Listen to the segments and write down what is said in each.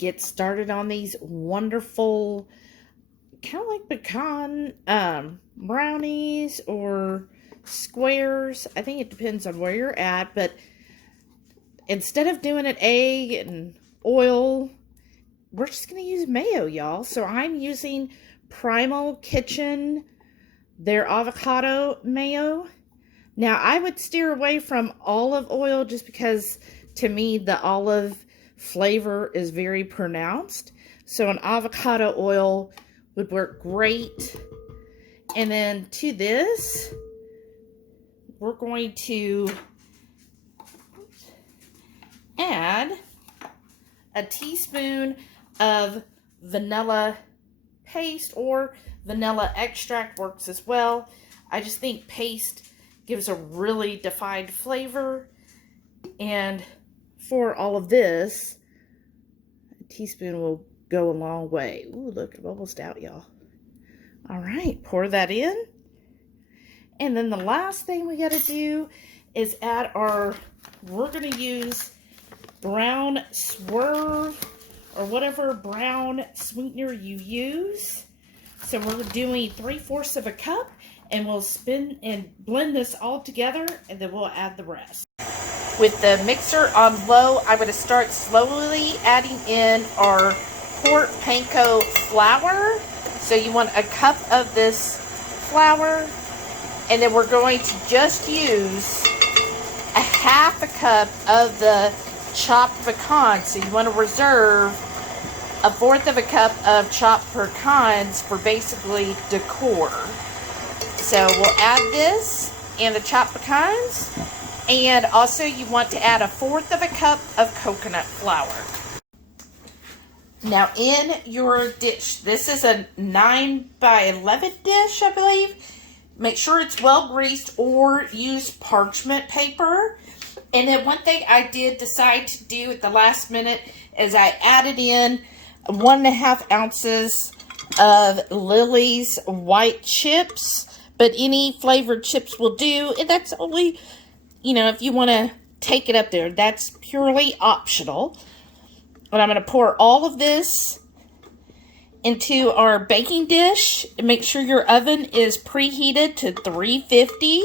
get started on these wonderful, kind of like pecan brownies or squares. I think it depends on where you're at, but instead of doing an egg and oil, we're just going to use mayo, y'all. So I'm using Primal Kitchen, their avocado mayo. Now, I would steer away from olive oil just because, to me, the olive flavor is very pronounced. So an avocado oil would work great. And then to this, we're going to add a teaspoon of vanilla paste, or vanilla extract works as well. I just think paste gives a really defined flavor. And for all of this, a teaspoon will go a long way. Ooh, look, I'm almost out, y'all. All right, pour that in. And then the last thing we got to do is add we're going to use brown Swerve, or whatever brown sweetener you use. So we're doing 3/4 of a cup, and we'll spin and blend this all together, and then we'll add the rest. With the mixer on low, I'm going to start slowly adding in our Pork Panko flour. So you want a cup of this flour, and then we're going to just use a half a cup of the chopped pecans. So you want to reserve 1/4 of a cup of chopped pecans for basically decor. So we'll add this and the chopped pecans, and also you want to add 1/4 of a cup of coconut flour. Now in your dish, this is a 9x11 dish, I believe. Make sure it's well greased, or use parchment paper. And then one thing I did decide to do at the last minute is I added in 1.5 ounces of Lily's white chips, but any flavored chips will do. And that's only, if you want to take it up there, that's purely optional. And I'm going to pour all of this into our baking dish. And make sure your oven is preheated to 350.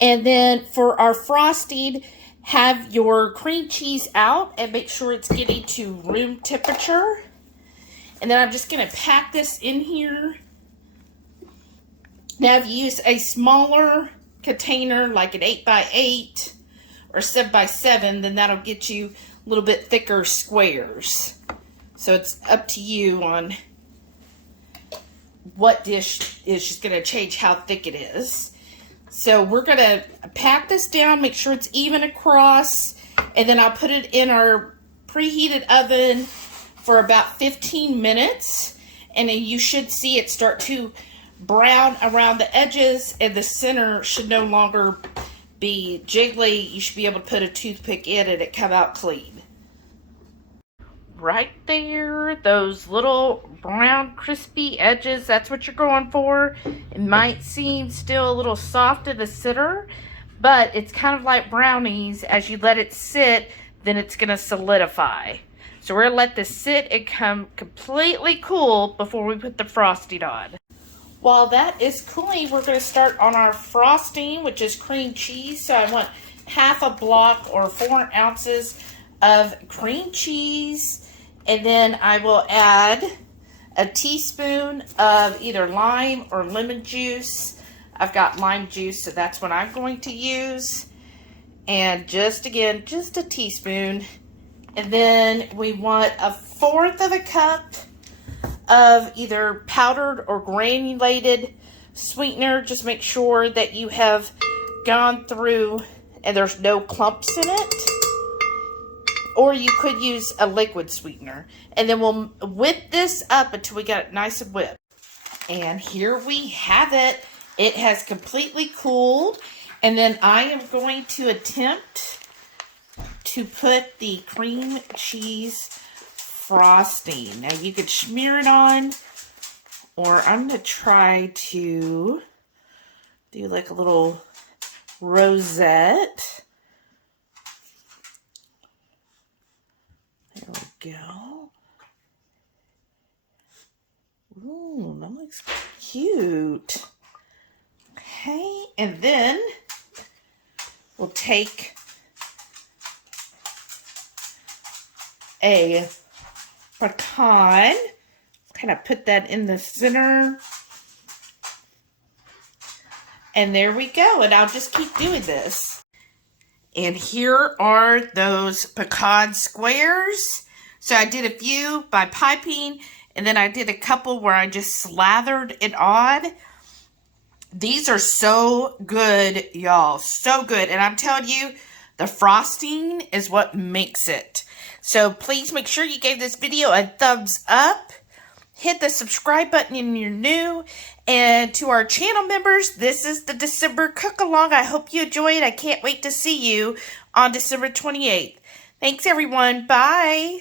And then for our frosting, have your cream cheese out and make sure it's getting to room temperature. And then I'm just going to pack this in here. Now, if you use a smaller container, like an 8x8 or 7x7, then that'll get you a little bit thicker squares. So it's up to you on what dish is just going to change how thick it is. So we're going to pack this down, make sure it's even across, and then I'll put it in our preheated oven for about 15 minutes. And then you should see it start to brown around the edges, and the center should no longer be jiggly. You should be able to put a toothpick in and it come out clean. Right there, those little brown crispy edges, that's what you're going for. It might seem still a little soft in the center, but it's kind of like brownies. As you let it sit, then it's going to solidify. So we're going to let this sit and come completely cool before we put the frosting on. While that is cooling, we're going to start on our frosting, which is cream cheese. So I want 1/2 block or 4 ounces of cream cheese. And then I will add a teaspoon of either lime or lemon juice. I've got lime juice, so that's what I'm going to use. And just a teaspoon. And then we want 1/4 of a cup of either powdered or granulated sweetener. Just make sure that you have gone through and there's no clumps in it. Or you could use a liquid sweetener. And then we'll whip this up until we got it nice and whipped. And here we have it. It has completely cooled. And then I am going to attempt to put the cream cheese frosting. Now you could smear it on, or I'm going to try to do like a little rosette. There we go. Ooh, that looks cute. Okay, and then we'll take a pecan, kind of put that in the center. And there we go, and I'll just keep doing this. And here are those pecan squares. So I did a few by piping, and then I did a couple where I just slathered it on. These are so good, y'all. So good. And I'm telling you, the frosting is what makes it. So please make sure you gave this video a thumbs up. Hit the subscribe button if you're new. And to our channel members, this is the December cook-along. I hope you enjoy it. I can't wait to see you on December 28th. Thanks, everyone. Bye.